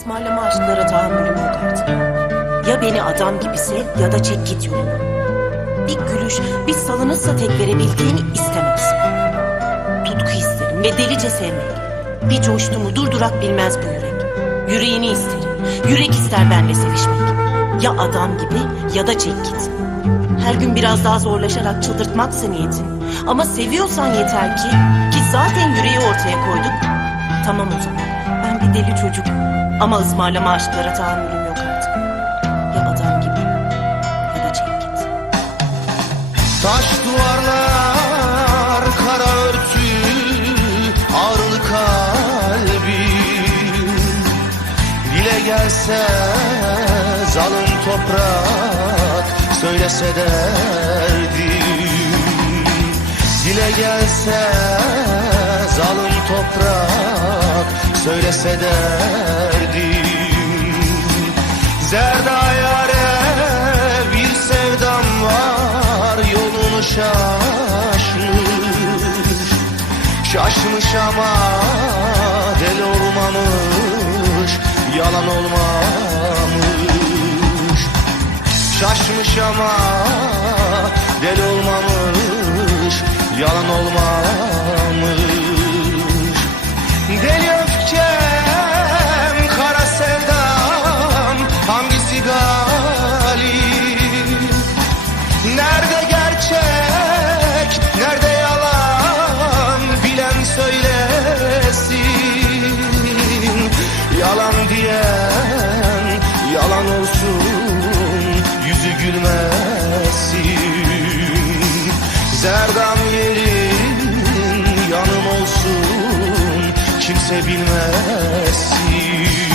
ısmarlama aşklara tahammülüm yok artık. Ya beni adam gibi sev ya da çek git yoluna. Bir gülüş, bir salınırsa tek verebildiğini istemez. Tutku isterim ve delice sevmek. Bir coştu mu durdurak bilmez bu yürek. Yüreğini isterim. Yürek ister benle sevişmek. Ya adam gibi ya da çek git. Her gün biraz daha zorlaşarak çıldırtmaksa niyetin. Ama seviyorsan yeter ki, ki zaten yüreği ortaya koyduk. Tamam o zaman. Deli çocuk. Ama ısmarlama aşklara tahammülüm yok artık. Ya adam gibi ya da çek. Taş duvarlar, kara örtü, ağrılı kalbim Dile gelse zalim toprak, söylese derdim Dile gelse zalim toprak, söylese derdim. Zerda yare bir sevdam var yolunu şaşmış. Şaşmış ama deli olmamış yalan olmamış. Şaşmış ama yalan olsun Yüzü gülmesin. Zerdam yerin yanım olsun Kimse bilmesin.